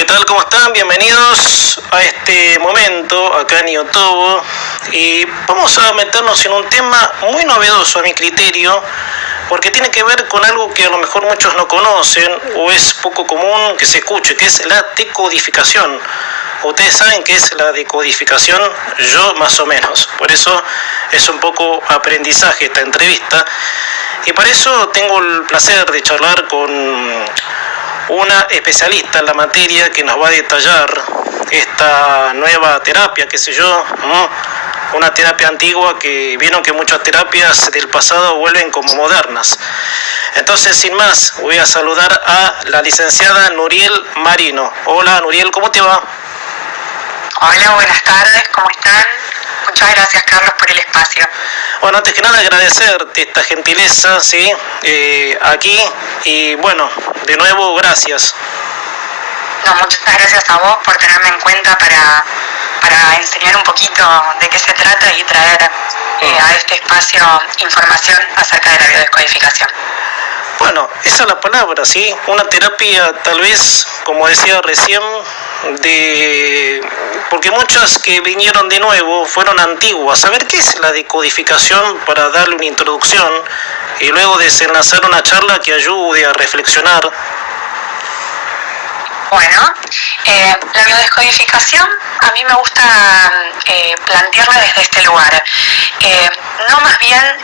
¿Qué tal? ¿Cómo están? Bienvenidos a este momento acá en Iotobo. Y vamos a meternos en un tema muy novedoso a mi criterio, porque tiene que ver con algo que a lo mejor muchos no conocen o es poco común que se escuche, que es la decodificación. ¿Ustedes saben qué es la decodificación? Yo más o menos. Por eso es un poco aprendizaje esta entrevista. Y para eso tengo el placer de charlar con una especialista en la materia que nos va a detallar esta nueva terapia, qué sé yo, una terapia antigua que vieron que muchas terapias del pasado vuelven como modernas. Entonces, sin más, voy a saludar a la licenciada Nuriel Marino. Hola Nuriel, ¿cómo te va? Hola, buenas tardes, ¿cómo están? Muchas gracias, Carlos, por el espacio. Bueno, antes que nada agradecerte esta gentileza, ¿sí? Aquí, y bueno, de nuevo, gracias. No, muchas gracias a vos por tenerme en cuenta para enseñar un poquito de qué se trata y traer a este espacio información acerca de la biodescodificación. Bueno, esa es la palabra, ¿sí? Una terapia tal vez, como decía recién, porque muchas que vinieron de nuevo fueron antiguas. A ver, ¿qué es la decodificación para darle una introducción y luego desenlazar una charla que ayude a reflexionar? Bueno, la biodescodificación a mí me gusta plantearla desde este lugar. No más bien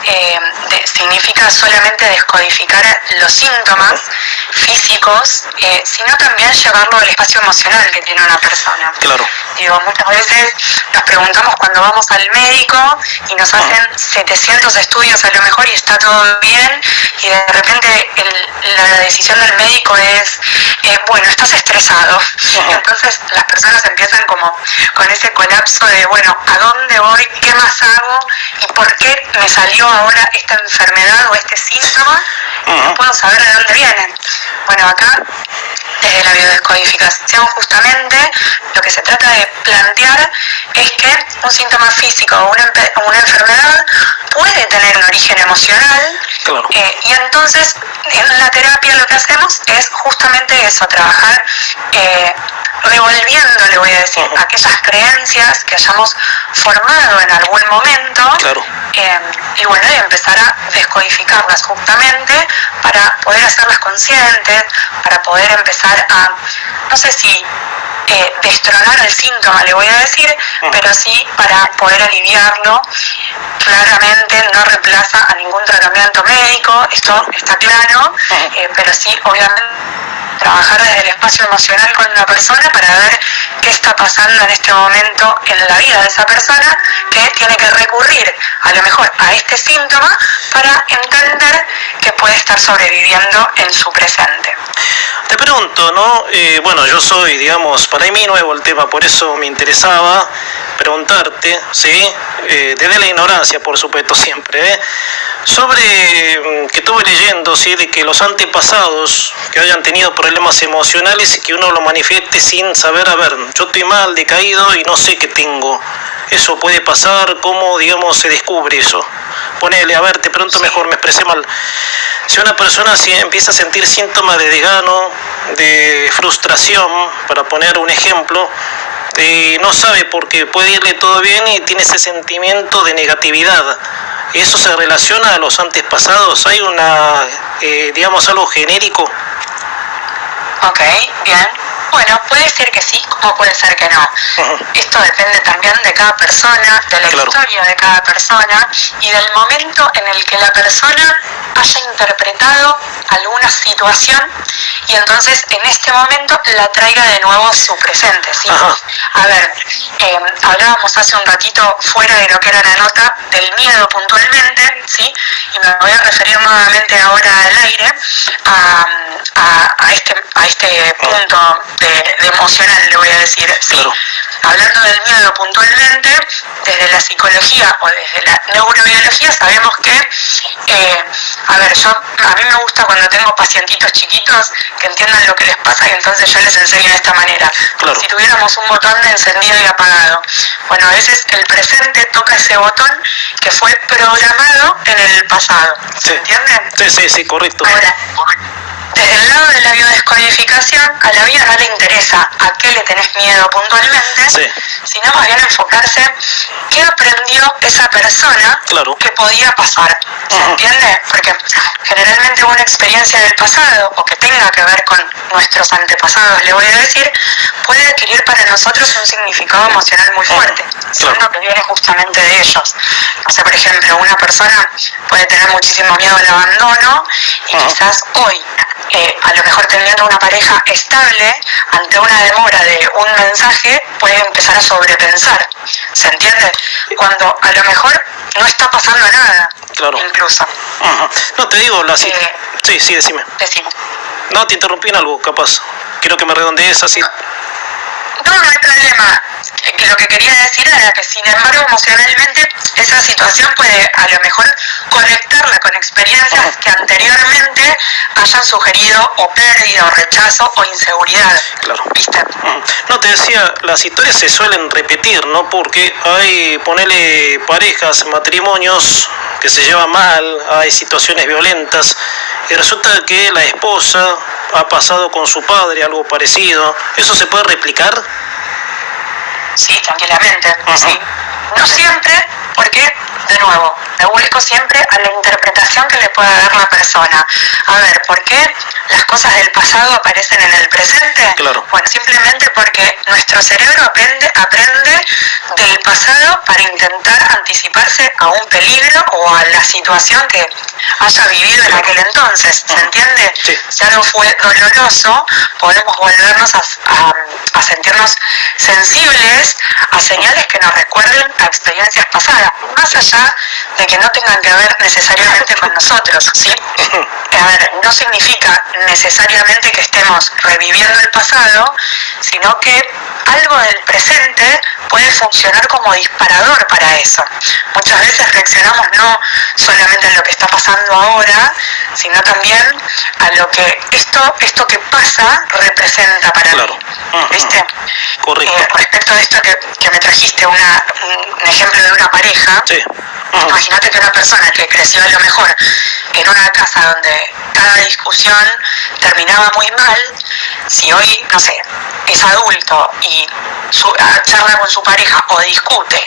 significa solamente descodificar los síntomas físicos, sino también llevarlo al espacio emocional que tiene una persona. Claro. Digo, muchas veces nos preguntamos cuando vamos al médico y nos hacen 700 estudios a lo mejor y está todo bien, y de repente la decisión del médico es, bueno, estás estresado. Entonces las personas empiezan como con ese colapso de, bueno, ¿a dónde voy? ¿Qué más hago? ¿Y por qué me salió ahora esta enfermedad o este síntoma? Y no puedo saber de dónde viene. Bueno, acá, desde la biodescodificación justamente, lo que se trata de plantear es que un síntoma físico o una enfermedad puede tener un origen emocional. Claro. Y entonces en la terapia lo que hacemos es justamente eso, trabajar revolviendo, le voy a decir, aquellas creencias que hayamos formado en algún momento. Claro. Y bueno, y empezar a descodificarlas justamente para poder hacerlas conscientes, para poder empezar a, no sé si destronar el síntoma, le voy a decir, pero sí para poder aliviarlo. Claramente no reemplaza a ningún tratamiento médico, esto está claro, pero sí, obviamente, trabajar desde el espacio emocional con la persona para ver qué está pasando en este momento en la vida de esa persona, que tiene que recurrir a lo mejor a este síntoma para entender que puede estar sobreviviendo en su presente. Te pregunto, ¿no? Bueno, yo soy, digamos, para mí nuevo el tema, por eso me interesaba preguntarte, ¿sí? Desde la ignorancia, por supuesto, siempre, sobre que estuve leyendo, ¿sí? De que los antepasados que hayan tenido problemas emocionales y que uno lo manifieste sin saber, a ver, yo estoy mal, decaído y no sé qué tengo. ¿Eso puede pasar? ¿Cómo, digamos, se descubre eso? Ponele, a ver, te pregunto mejor, me expresé mal. Si una persona empieza a sentir síntomas de desgano, de frustración, para poner un ejemplo, no sabe por qué puede irle todo bien y tiene ese sentimiento de negatividad. ¿Eso se relaciona a los antepasados? ¿Hay digamos, algo genérico? Ok, bien. Bueno, puede ser que sí, como puede ser que no. Esto depende también de cada persona, de la historia de cada persona y del momento en el que la persona haya interpretado alguna situación y entonces en este momento la traiga de nuevo a su presente, ¿sí? A ver, hablábamos hace un ratito fuera de lo que era la nota del miedo puntualmente, ¿sí? Y me voy a referir nuevamente ahora al aire a este punto de emocional, le voy a decir, ¿sí? Claro. Hablando del miedo puntualmente, desde la psicología o desde la neurobiología sabemos que, a mí me gusta cuando tengo pacientitos chiquitos que entiendan lo que les pasa y entonces yo les enseño de esta manera. Claro. Si tuviéramos un botón de encendido y apagado, bueno, a veces el presente toca ese botón que fue programado en el pasado. ¿Se entiende? Sí, correcto. Ahora, Desde el lado de la biodescodificación, a la vida no le interesa a qué le tenés miedo puntualmente, Sí. sino más bien enfocarse qué aprendió esa persona Claro. que podía pasar. ¿Se entiende? Porque generalmente una experiencia del pasado, o que tenga que ver con nuestros antepasados, le voy a decir, puede adquirir para nosotros un significado emocional muy fuerte, siendo que viene justamente de ellos. No sé, por ejemplo, una persona puede tener muchísimo miedo al abandono y quizás hoy, a lo mejor teniendo una pareja estable, ante una demora de un mensaje, puede empezar a sobrepensar. ¿Se entiende? Cuando a lo mejor no está pasando nada, Claro. incluso. No, te digo, sí, decime. Decimos. No, te interrumpí en algo, capaz. Quiero que me redondees así. No hay problema. Lo que quería decir era que, sin embargo, emocionalmente esa situación puede a lo mejor conectarla con experiencias que anteriormente hayan sugerido o pérdida o rechazo o inseguridad. Claro. ¿Viste? No, te decía, las historias se suelen repetir, ¿no? Porque hay, ponele, parejas, matrimonios que se llevan mal, hay situaciones violentas, y resulta que la esposa ha pasado con su padre algo parecido. ¿Eso se puede replicar? Sí, tranquilamente. Sí. No siempre, porque, de nuevo, me vuelco siempre a la interpretación que le pueda dar la persona. A ver, ¿por qué las cosas del pasado aparecen en el presente? Claro. Bueno, simplemente porque nuestro cerebro aprende del pasado para intentar anticiparse a un peligro o a la situación que haya vivido en aquel entonces. ¿Se entiende? Sí. Si algo fue doloroso, podemos volvernos a sentirnos sensibles a señales que nos recuerden a experiencias pasadas, más allá de que no tengan que ver necesariamente con nosotros, ¿sí? A ver, no significa necesariamente que estemos reviviendo el pasado, sino que algo del presente puede funcionar como disparador para eso. Muchas veces reaccionamos no solamente a lo que está pasando ahora, sino también a lo que esto que pasa representa para mí. ¿Viste? Correcto. Respecto a esto que me trajiste, un ejemplo de una pareja, Sí. imagínate que una persona que creció a lo mejor en una casa donde cada discusión terminaba muy mal, si hoy, no sé, es adulto y charla con su pareja o discute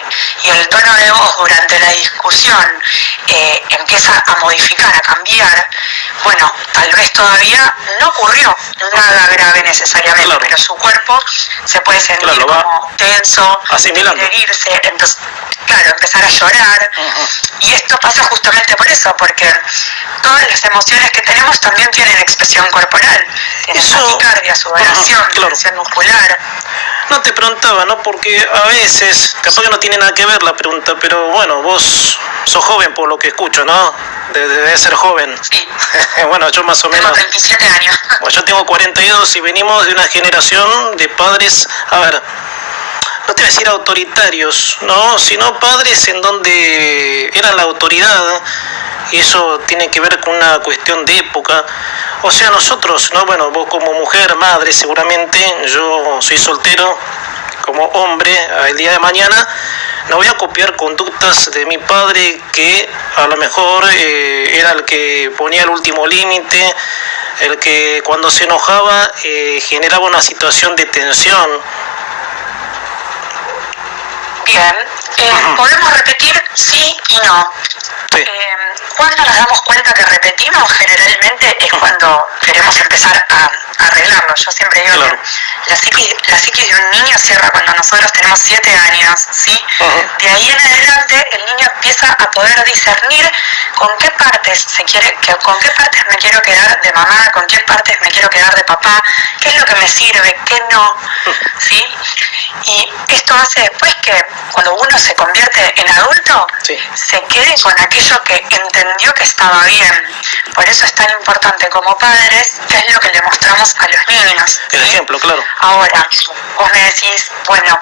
y el tono de voz durante la discusión empieza a modificar, a cambiar, bueno, tal vez todavía no ocurrió nada grave necesariamente, Claro. pero su cuerpo se puede sentir como tenso, asimilando. herirse, entonces, claro, empezar a llorar. Y esto pasa justamente por eso, porque todas las emociones que tenemos también tienen expresión corporal. Tienen taquicardia, sudoración, tensión muscular. No, te preguntaba, ¿no? Porque a veces, capaz que no tiene nada que ver la pregunta, pero bueno, vos sos joven por lo que escucho, ¿no? Debe ser joven. Sí. Bueno, yo más o menos. Tengo 37 años. Bueno, yo tengo 42 y venimos de una generación de padres, a ver, no te voy a decir autoritarios, ¿no? Sino padres en donde eran la autoridad, y eso tiene que ver con una cuestión de época. O sea, nosotros, ¿no? Bueno, vos como mujer, madre seguramente, yo soy soltero, como hombre, el día de mañana, no voy a copiar conductas de mi padre que a lo mejor era el que ponía el último límite, el que cuando se enojaba generaba una situación de tensión. Bien. ¿Podemos repetir sí y no? Sí. ¿Cuándo nos damos cuenta que repetimos? Generalmente es cuando queremos empezar a arreglarlo. Yo siempre digo Claro. que la psiquis de un niño cierra cuando nosotros tenemos 7 años, ¿sí? De ahí en adelante el niño empieza a poder discernir con qué partes con qué partes me quiero quedar de mamá, con qué partes me quiero quedar de papá, qué es lo que me sirve, qué no, ¿sí? Y esto hace después que cuando uno se convierte en adulto, Sí. se quede con aquello que entendió que estaba bien. Por eso es tan importante como padres qué es lo que le mostramos a los niños. El ¿Sí? ejemplo, claro. Ahora, vos me decís, bueno,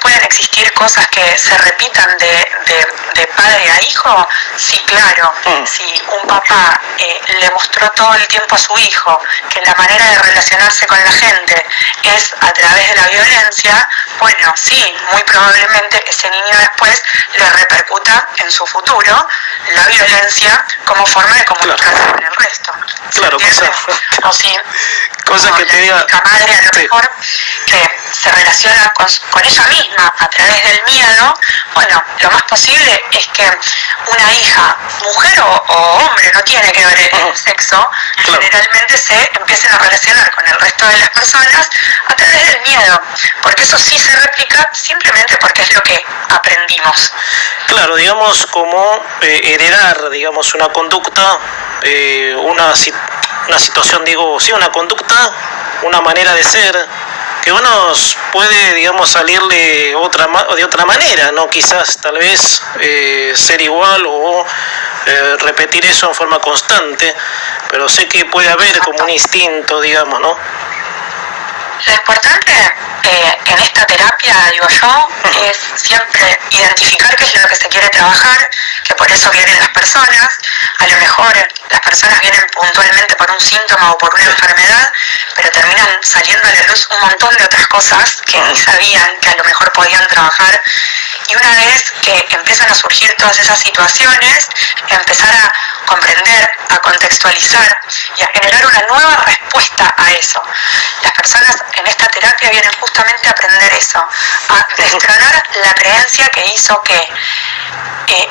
¿pueden existir cosas que se repitan de padre a hijo? Sí, claro. Si un papá le mostró todo el tiempo a su hijo que la manera de relacionarse con la gente es a través de la violencia, bueno, sí, muy probablemente ese niño después le repercuta en su futuro la violencia como forma de comunicarse con el resto. Claro, o si cosas que te diga la madre a lo mejor que se relaciona con ella misma a través del miedo, bueno, lo más posible es que una hija, mujer o hombre, no tiene que ver el sexo, generalmente se empiecen a relacionar con el resto de las personas a través del miedo, porque eso sí se replica simplemente porque es lo que aprendimos. Claro, digamos, como heredar, digamos, una conducta, una situación, digo, sí, una conducta, una manera de ser, que uno puede, digamos, salir de otra manera, ¿no? Quizás, tal vez, ser igual o repetir eso en forma constante, pero sé que puede haber como un instinto, digamos, ¿no? Lo importante en esta terapia, digo yo, es siempre identificar qué es lo que se quiere trabajar, que por eso vienen las personas. A lo mejor las personas vienen puntualmente por un síntoma o por una enfermedad, pero terminan saliendo a la luz un montón de otras cosas que ni sabían que a lo mejor podían trabajar. Y una vez que empiezan a surgir todas esas situaciones, empezar a comprender, a contextualizar y a generar una nueva respuesta a eso. Las personas en esta terapia vienen justamente a aprender eso, a destronar la creencia que hizo que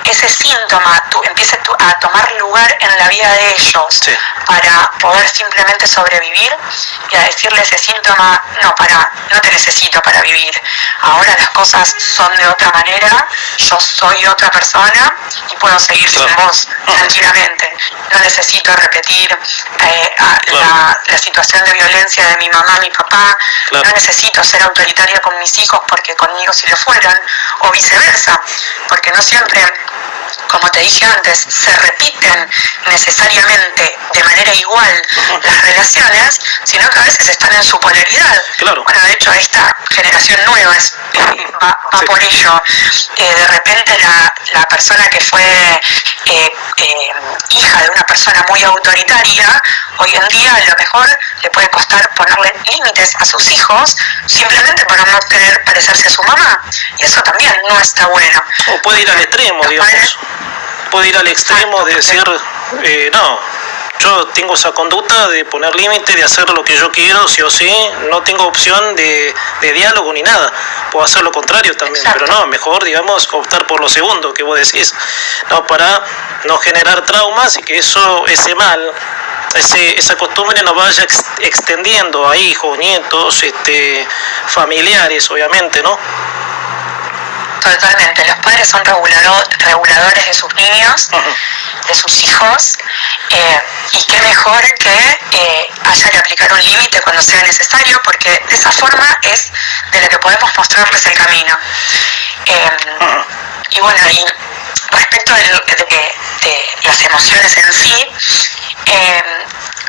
ese síntoma empiece a tomar lugar en la vida de ellos, para poder simplemente sobrevivir, y a decirle a ese síntoma, no te necesito para vivir, ahora las cosas son de otra manera, yo soy otra persona y puedo seguir sin vos tranquilamente, no necesito repetir la situación de violencia de mi mamá, mi papá, no necesito ser autoritaria con mis hijos porque conmigo si lo fueran, o viceversa, porque no siempre, como te dije antes, se repiten necesariamente de manera igual las relaciones, sino que a veces están en su polaridad. Claro. Bueno, de hecho, esta generación nueva va por ello. De repente la persona que fue hija de una persona muy autoritaria, hoy en día a lo mejor le puede costar ponerle límites a sus hijos simplemente para no querer parecerse a su mamá. Y eso también no está bueno. O puede ir al extremo, digamos. Puede ir al extremo de decir, no, yo tengo esa conducta de poner límite, de hacer lo que yo quiero, sí o sí, no tengo opción de diálogo ni nada. Puedo hacer lo contrario también, pero no, mejor, digamos, optar por lo segundo que vos decís, no, para no generar traumas y que ese mal, esa costumbre no vaya extendiendo a hijos, nietos, familiares, obviamente, ¿no? Totalmente, los padres son reguladores de sus niños, de sus hijos, y qué mejor que haya que aplicar un límite cuando sea necesario, porque de esa forma es de la que podemos mostrarles el camino. Y bueno, y respecto de las emociones en sí,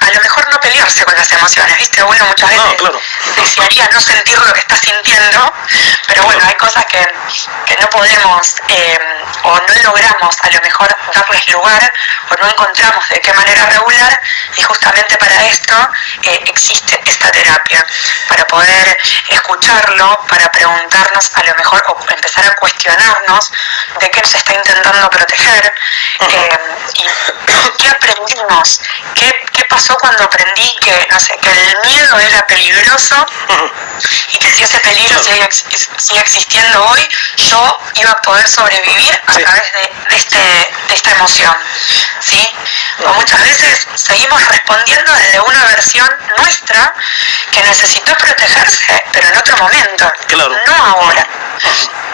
a lo mejor no pelearse con las emociones, ¿viste? Uno muchas veces desearía no sentir lo que está sintiendo, pero bueno, hay cosas que no podemos o no logramos a lo mejor darles lugar o no encontramos de qué manera regular, y justamente para esto existe esta terapia, para poder escucharlo, para preguntarnos a lo mejor o empezar a cuestionarnos de qué nos está intentando proteger, y qué aprendimos, qué pasó cuando aprendí que, no sé, que el miedo era peligroso y que si ese peligro sigue existiendo hoy, yo iba a poder sobrevivir a través de esta emoción, ¿sí? O muchas veces seguimos respondiendo desde una versión nuestra que necesitó protegerse, pero en otro momento, no ahora.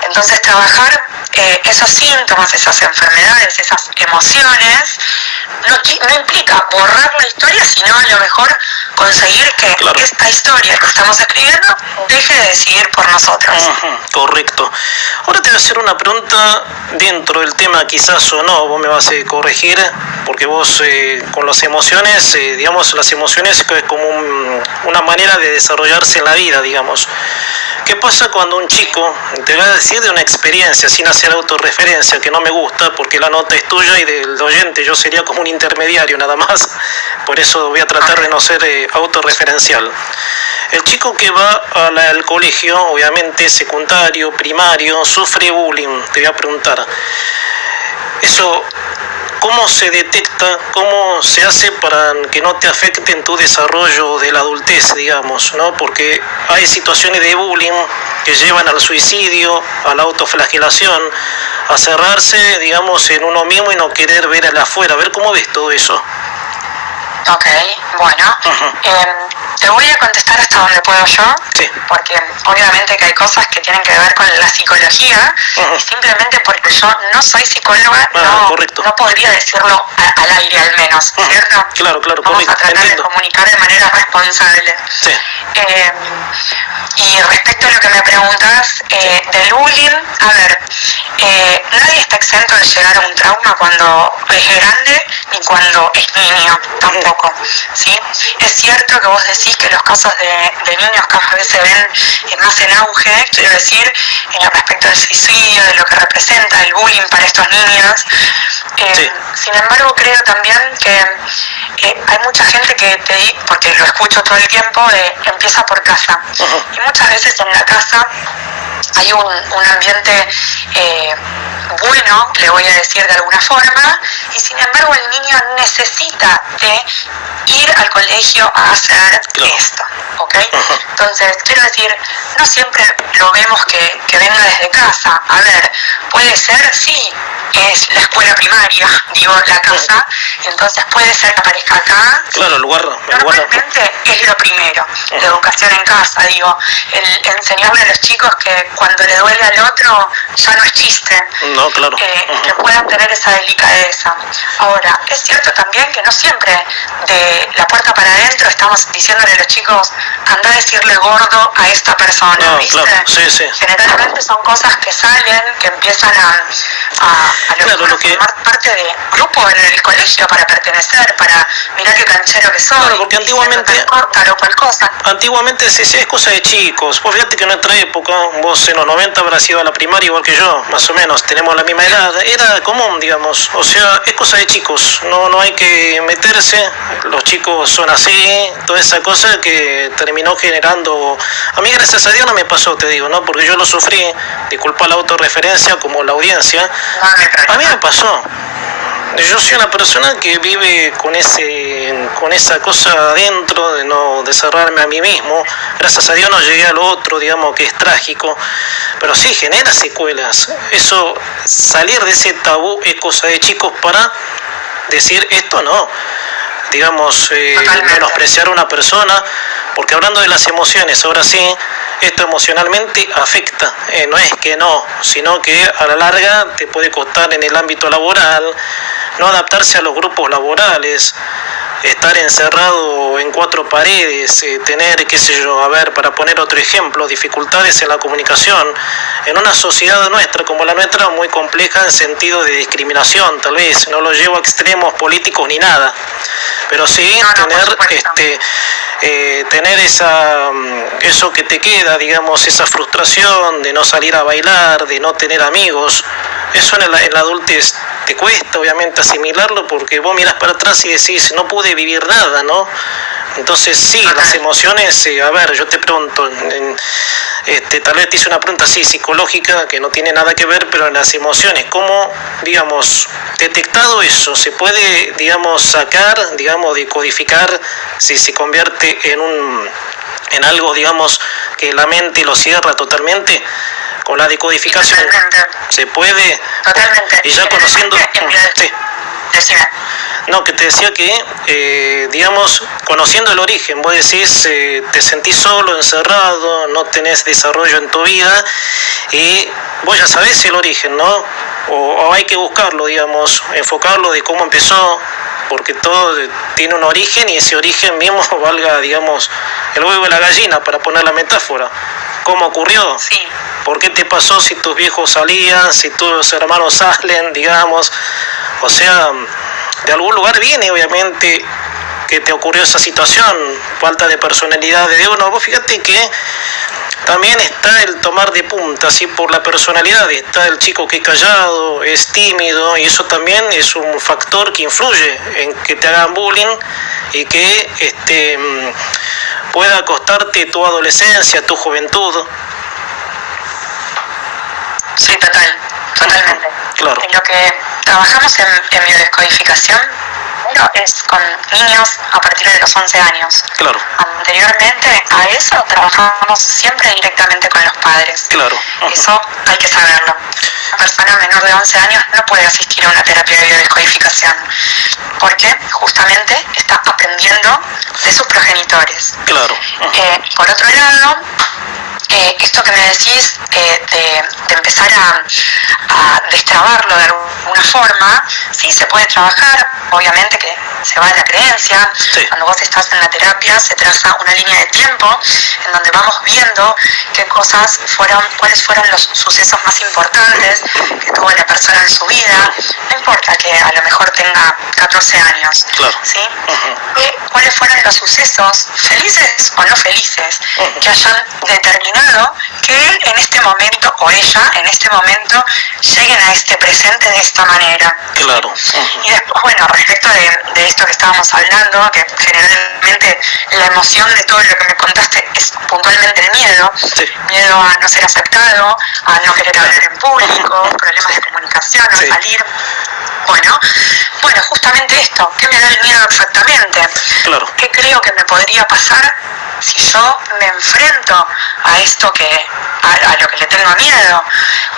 Entonces trabajar esos síntomas, esas enfermedades, esas emociones, no implica borrar la historia, sino a lo mejor conseguir que Claro. esta historia que estamos escribiendo deje de decidir por nosotros. Correcto. Ahora te voy a hacer una pregunta dentro del tema, quizás o no, vos me vas a corregir, porque vos con las emociones, digamos, las emociones es como una manera de desarrollarse en la vida, digamos. ¿Qué pasa cuando un chico, te voy a decir de una experiencia, sin hacer autorreferencia, que no me gusta, porque la nota es tuya y del oyente, yo sería como un intermediario nada más, por eso voy a tratar de no ser autorreferencial. El chico que va al colegio, obviamente secundario, primario, sufre bullying, te voy a preguntar. Eso, ¿cómo se detecta, cómo se hace para que no te afecte en tu desarrollo de la adultez, digamos, ¿no? Porque hay situaciones de bullying que llevan al suicidio, a la autoflagelación, a cerrarse, digamos, en uno mismo y no querer ver al afuera. A ver, ¿cómo ves todo eso? Ok, bueno, te voy a contestar hasta donde puedo yo, Sí. porque obviamente que hay cosas que tienen que ver con la psicología, y simplemente porque yo no soy psicóloga, Correcto. no podría decirlo al aire al menos, ¿cierto? Claro, Vamos correcto, a tratar entiendo. de comunicar de manera responsable. Sí. Y respecto a lo que me preguntas del bullying, a ver, nadie está exento de llegar a un trauma cuando es grande ni cuando es niño, tampoco, ¿sí? Es cierto que vos decís que los casos de niños cada vez se ven más en auge, quiero decir, respecto al suicidio, de lo que representa el bullying para estos niños. Sí. Sin embargo, creo también que hay mucha gente que porque lo escucho todo el tiempo, empieza por casa. Y muchas veces en la casa hay un ambiente bueno, le voy a decir de alguna forma, y sin embargo el niño necesita de ir al colegio a hacer esto, ¿ok? Entonces, quiero decir, no siempre lo vemos que venga desde casa. A ver, puede ser, sí, es la escuela primaria, digo, la casa, y entonces puede ser que aparezca acá. Claro, el lugar. Normalmente es lo primero, la educación en casa, digo, el enseñarle a los chicos que cuando le duele al otro ya no es chiste, No, claro. que puedan tener esa delicadeza. Ahora, es cierto también que no siempre de la puerta para adentro estamos diciéndole a los chicos, anda a decirle gordo a esta persona, No, ¿viste? claro, sí. Generalmente son cosas que salen, que empiezan a formar parte de grupo en el colegio para pertenecer, para mirar qué canchero que soy, claro, porque antiguamente tal o cual cosa. Antiguamente sí, es cosa de chicos. Vos fíjate que en nuestra época, vos en los 90 habrás ido a la primaria igual que yo, más o menos, tenemos la misma edad, era común, digamos, o sea, es cosa de chicos, no hay que meterse, los chicos son así, toda esa cosa que terminó generando, a mí gracias a Dios no me pasó, te digo, ¿no? Porque yo lo sufrí, disculpa la autorreferencia como la audiencia, a mí me pasó. Yo soy una persona que vive con esa cosa adentro de no de cerrarme a mí mismo. Gracias a Dios no llegué a lo otro, digamos, que es trágico, pero sí genera secuelas. Eso, salir de ese tabú es cosa de chicos para decir esto no, digamos, menospreciar a una persona, porque hablando de las emociones, ahora sí, esto emocionalmente afecta, no es que no, sino que a la larga te puede costar en el ámbito laboral, no adaptarse a los grupos laborales, estar encerrado en cuatro paredes, tener, qué sé yo, a ver, para poner otro ejemplo, dificultades en la comunicación, en una sociedad nuestra como la nuestra muy compleja en sentido de discriminación, tal vez, no lo llevo a extremos políticos ni nada, pero sí tener eso que te queda, digamos, esa frustración de no salir a bailar, de no tener amigos, eso en la adultez te cuesta obviamente asimilarlo porque vos mirás para atrás y decís no pude vivir nada, ¿no? Entonces sí, las emociones, a ver, yo te pregunto, tal vez te hice una pregunta así psicológica que no tiene nada que ver, pero en las emociones, ¿cómo, digamos, detectado eso, se puede, digamos, sacar, digamos, decodificar si se convierte en algo, digamos, que la mente lo cierra totalmente? Con la decodificación se puede. Totalmente. Y ya conociendo. Sí. Decime. No, que te decía que, digamos, conociendo el origen, vos decís, te sentís solo, encerrado, no tenés desarrollo en tu vida y vos ya sabés el origen, ¿no? O hay que buscarlo, digamos, enfocarlo de cómo empezó, porque todo tiene un origen y ese origen mismo valga, digamos, el huevo y la gallina, para poner la metáfora. ¿Cómo ocurrió? Sí. ¿Por qué te pasó si tus viejos salían, si tus hermanos salen, digamos? O sea, de algún lugar viene, obviamente, que te ocurrió esa situación, falta de personalidad de uno. Vos fíjate que también está el tomar de punta, ¿sí? Por la personalidad, está el chico que es callado, es tímido, y eso también es un factor que influye en que te hagan bullying y que pueda costarte tu adolescencia, tu juventud. Sí, totalmente. Claro. En lo que trabajamos en biodescodificación, bueno, es con niños a partir de los 11 años. Claro. Anteriormente a eso trabajamos siempre directamente con los padres. Claro. Eso hay que saberlo. Una persona menor de 11 años no puede asistir a una terapia de biodescodificación porque justamente está aprendiendo de sus progenitores. Claro. Por otro lado, esto que me decís de empezar a destrabarlo de alguna forma, sí se puede trabajar, obviamente que se va de la creencia. Sí. Cuando vos estás en la terapia se traza una línea de tiempo en donde vamos viendo cuáles fueron los sucesos más importantes que tuvo la persona en su vida, no importa que a lo mejor tenga 14 años, Claro. ¿sí? ¿Cuáles fueron los sucesos, felices o no felices, que hayan determinado que él en este momento o ella en este momento lleguen a este presente de esta manera? Claro. Y después, bueno, respecto de esto que estábamos hablando, que generalmente la emoción de todo lo que me contaste es puntualmente el miedo, Sí. miedo a no ser aceptado, a no querer hablar en público, problemas de comunicación, a Sí. salir. Bueno, justamente esto, ¿qué me da el miedo exactamente? Claro. ¿Qué creo que me podría pasar si yo me enfrento a esto a lo que le tengo miedo?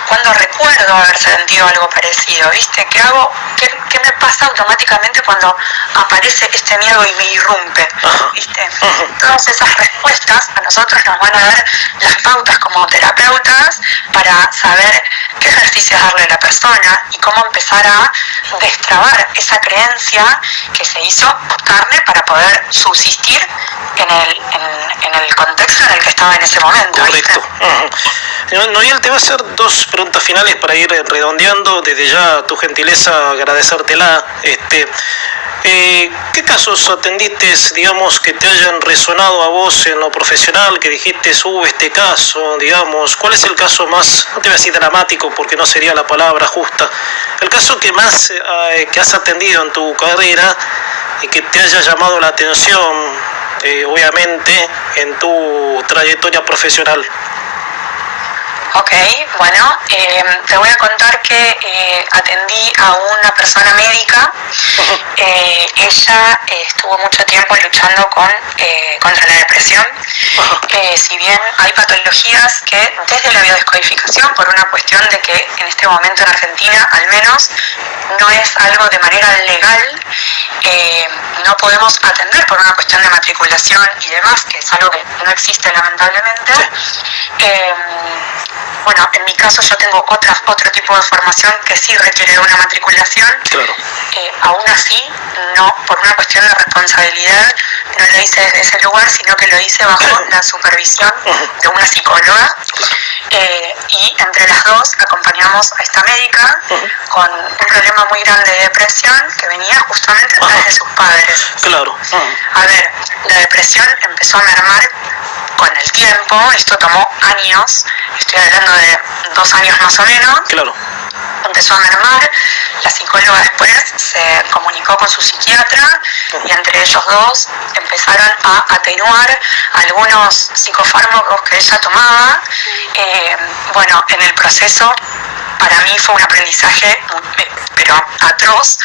Cuando recuerdo haber sentido algo parecido, ¿viste? ¿Qué hago? ¿Qué me pasa automáticamente cuando aparece este miedo y me irrumpe? ¿Viste? Todas esas respuestas a nosotros nos van a dar las pautas como terapeutas para saber qué ejercicios darle a la persona y cómo empezar a destrabar esa creencia que se hizo carne para poder subsistir en el contexto en el que estaba en ese momento. Correcto. Noriel, te voy a hacer dos preguntas finales para ir redondeando. Desde ya, tu gentileza, agradecértela. ¿Qué casos atendiste, digamos, que te hayan resonado a vos en lo profesional, que dijiste, este caso, digamos? ¿Cuál es el caso más, no te voy a decir dramático porque no sería la palabra justa, el caso que más que has atendido en tu carrera y que te haya llamado la atención, obviamente, en tu trayectoria profesional? Ok, bueno, te voy a contar que atendí a una persona médica. Ella estuvo mucho tiempo luchando contra la depresión. Si bien hay patologías que desde la biodescodificación, por una cuestión de que en este momento en Argentina al menos no es algo de manera legal, no podemos atender por una cuestión de matriculación y demás, que es algo que no existe lamentablemente. Bueno, en mi caso yo tengo otro tipo de formación que sí requiere de una matriculación. Claro. Aún así, no, por una cuestión de responsabilidad, no lo hice desde ese lugar, sino que lo hice bajo la supervisión de una psicóloga. Y entre las dos acompañamos a esta médica con un problema muy grande de depresión que venía justamente a través de sus padres. Claro. A ver, la depresión empezó a mermar con el tiempo, esto tomó años, estoy hablando de 2 años más o menos. Claro. Empezó a mermar, la psicóloga después se comunicó con su psiquiatra y entre ellos dos empezaron a atenuar algunos psicofármacos que ella tomaba. Bueno, en el proceso para mí fue un aprendizaje pero atroz,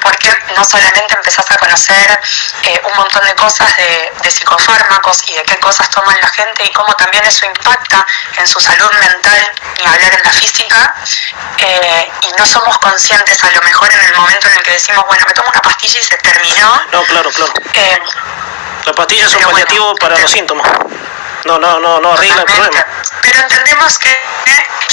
porque no solamente empezás a conocer un montón de cosas de psicofármacos y de qué cosas toman la gente y cómo también eso impacta en su salud mental, ni hablar en la física, y no somos conscientes a lo mejor en el momento en el que decimos, bueno, me tomo una pastilla y se terminó. No, claro. La pastilla es un paliativo para los síntomas. No arregla el problema. Pero entendemos que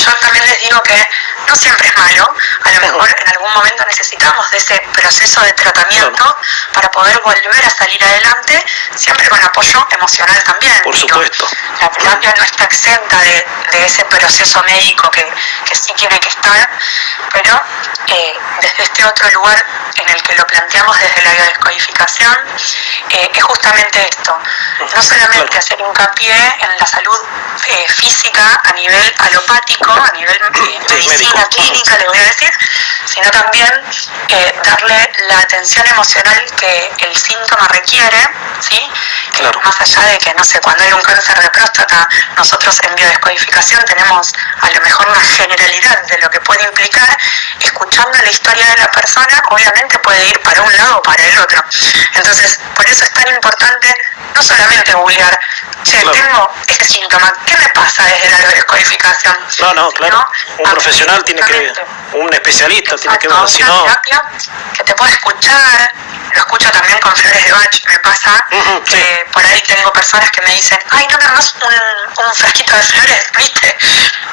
yo también les digo que no siempre es malo, a lo mejor en algún momento necesitamos de ese proceso de tratamiento para poder volver a salir adelante, siempre con apoyo emocional también. Por supuesto. La terapia no está exenta de ese proceso médico que sí tiene que estar, pero desde este otro lugar en el que lo planteamos desde la biodescodificación, es justamente esto, no solamente hacer hincapié en la salud física a nivel alopático, a nivel medicina clínica, le voy a decir, sino también darle la atención emocional que el síntoma requiere, ¿sí? Claro. Más allá de que, no sé, cuando hay un cáncer de próstata, nosotros en biodescodificación tenemos a lo mejor una generalidad de lo que puede implicar, escuchando la historia de la persona, obviamente puede ir para un lado o para el otro. Entonces, por eso es tan importante no solamente googlear, tengo este síntoma, ¿qué me pasa desde la biodescodificación? No, claro. Un profesional tiene que, un especialista tiene que ver, si no... terapia que te pueda escuchar, lo escucho también con flores de Bach, me pasa que por ahí tengo personas que me dicen, ay, no me das un frasquito de flores, ¿viste?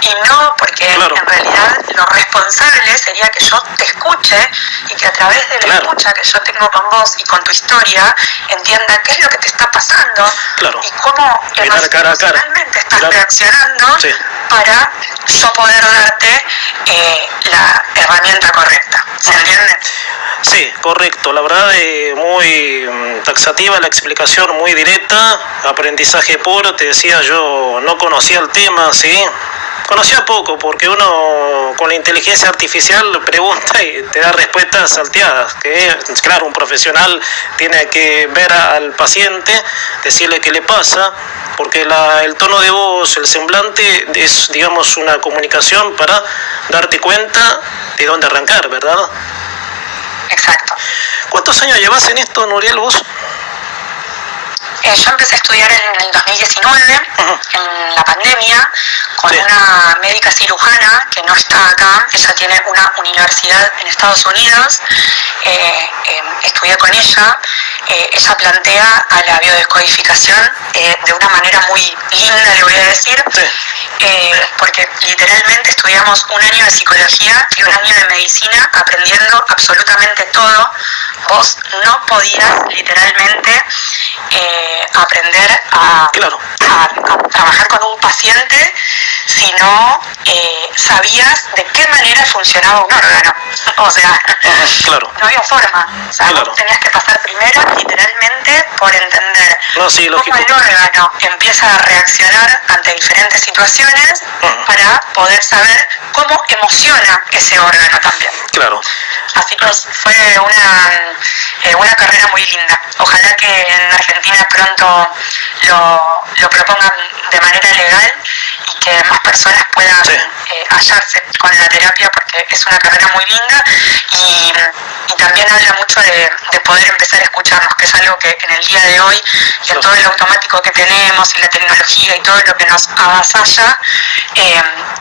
Y no, porque en realidad lo responsable sería que yo te escuche y que a través de la escucha que yo tengo con vos y con tu historia, entienda qué es lo que te está pasando y cómo emocionalmente estás reaccionando para yo poder darte la herramienta correcta. ¿Se entiende? Sí, correcto. La verdad, muy taxativa la explicación, muy directa. Aprendizaje puro. Te decía, yo no conocía el tema, ¿sí? Conocía poco, porque uno con la inteligencia artificial pregunta y te da respuestas salteadas. Que, claro, un profesional tiene que ver al paciente, decirle qué le pasa, porque el tono de voz, el semblante es, digamos, una comunicación para darte cuenta de dónde arrancar, ¿verdad? Exacto. ¿Cuántos años llevas en esto, Nuriel, vos? Yo empecé a estudiar en el 2019, en la pandemia, con una médica cirujana que no está acá. Ella tiene una universidad en Estados Unidos. Estudié con ella. Ella plantea a la biodescodificación de una manera muy linda, le voy a decir, porque literalmente estudiamos un año de psicología y un año de medicina aprendiendo absolutamente todo. Vos no podías literalmente aprender a trabajar con un paciente si no sabías de qué manera funcionaba un órgano. O sea, no había forma. O sea, vos tenías que pasar primero literalmente por entender cómo el órgano empieza a reaccionar ante diferentes situaciones para poder saber cómo emociona ese órgano también. Claro. Así que fue una carrera muy linda. Ojalá que en Argentina pronto lo propongan de manera legal y que más personas puedan hallarse con la terapia, porque es una carrera muy linda y también habla mucho de poder empezar a escucharnos, que es algo que en el día de hoy y en todo el automático que tenemos y la tecnología y todo lo que nos avasalla,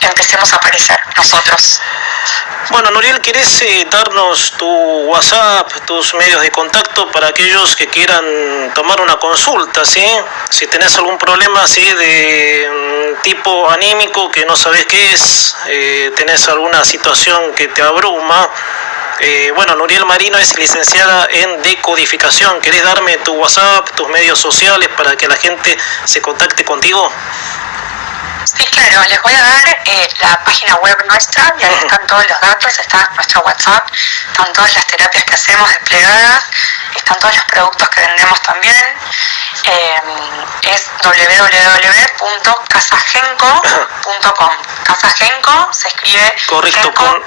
empecemos a aparecer nosotros. Bueno, Nuriel, ¿querés darnos tu WhatsApp, tus medios de contacto para aquellos que quieran tomar una consulta, ¿sí? Si tenés algún problema así de tipo anímico que no sabés qué es, tenés alguna situación que te abruma. Bueno, Nuriel Marino es licenciada en decodificación. ¿Querés darme tu WhatsApp, tus medios sociales para que la gente se contacte contigo? Sí, claro, les voy a dar la página web nuestra y ahí están todos los datos, está nuestro WhatsApp, están todas las terapias que hacemos desplegadas, están todos los productos que vendemos también. Es www.casagenco.com. Casagenco se escribe correcto, con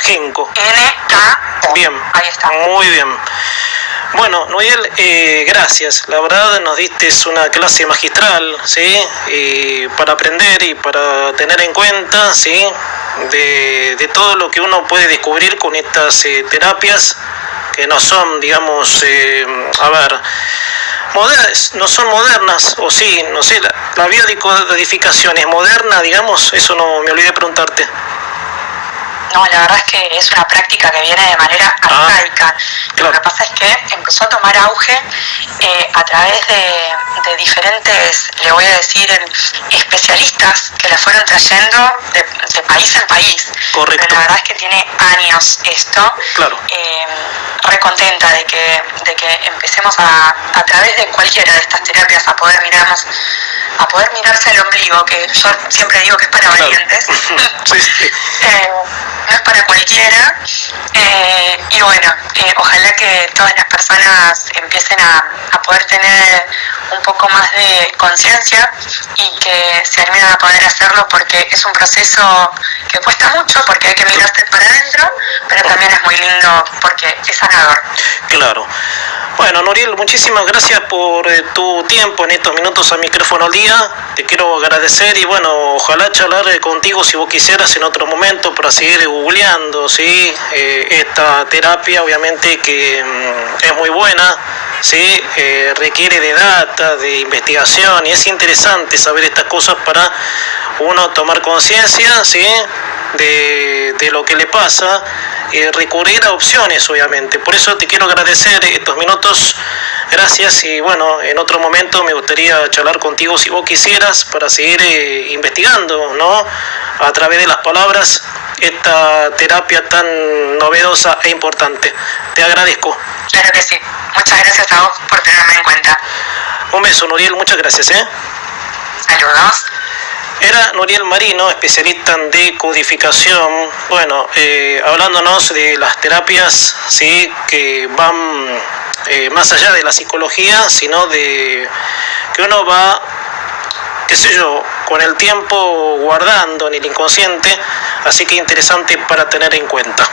Genco. N-A-O. Bien, ahí está. Muy bien. Bueno, Nuriel, gracias. La verdad nos diste una clase magistral, ¿sí? Para aprender y para tener en cuenta, ¿sí? De todo lo que uno puede descubrir con estas terapias que no son, digamos, modernas, no son modernas, o sí, no sé, la biodecodificación es moderna, digamos, eso no me olvidé de preguntarte. No, la verdad es que es una práctica que viene de manera arcaica. Claro. Lo que pasa es que empezó a tomar auge a través de diferentes, le voy a decir, especialistas que la fueron trayendo de país en país. Correcto. Pero la verdad es que tiene años esto. Claro. Re contenta de que empecemos a través de cualquiera de estas terapias a poder mirarse el ombligo, que yo siempre digo que es para valientes. Sí, sí. No es para cualquiera, y bueno, ojalá que todas las personas empiecen a poder tener un poco más de conciencia y que se animen a poder hacerlo, porque es un proceso que cuesta mucho, porque hay que mirarse para adentro, pero también es muy lindo porque es sanador. Claro. Bueno, Nuriel, muchísimas gracias por tu tiempo en estos minutos a micrófono al día. Te quiero agradecer y bueno, ojalá charlar contigo si vos quisieras en otro momento para seguir googleando, ¿sí? Esta terapia obviamente que es muy buena, ¿sí? Requiere de data, de investigación y es interesante saber estas cosas para uno tomar conciencia, ¿sí? de lo que le pasa. Recurrir a opciones, obviamente. Por eso te quiero agradecer estos minutos. Gracias y bueno, en otro momento me gustaría charlar contigo si vos quisieras para seguir investigando, ¿no? A través de las palabras, esta terapia tan novedosa e importante. Te agradezco. Claro que sí. Muchas gracias a vos por tenerme en cuenta. Un beso, Nuriel. Muchas gracias, Saludos. Era Nuriel Marino, especialista en decodificación, bueno, hablándonos de las terapias, ¿sí? Que van más allá de la psicología, sino de que uno va, qué sé yo, con el tiempo guardando en el inconsciente, así que interesante para tener en cuenta.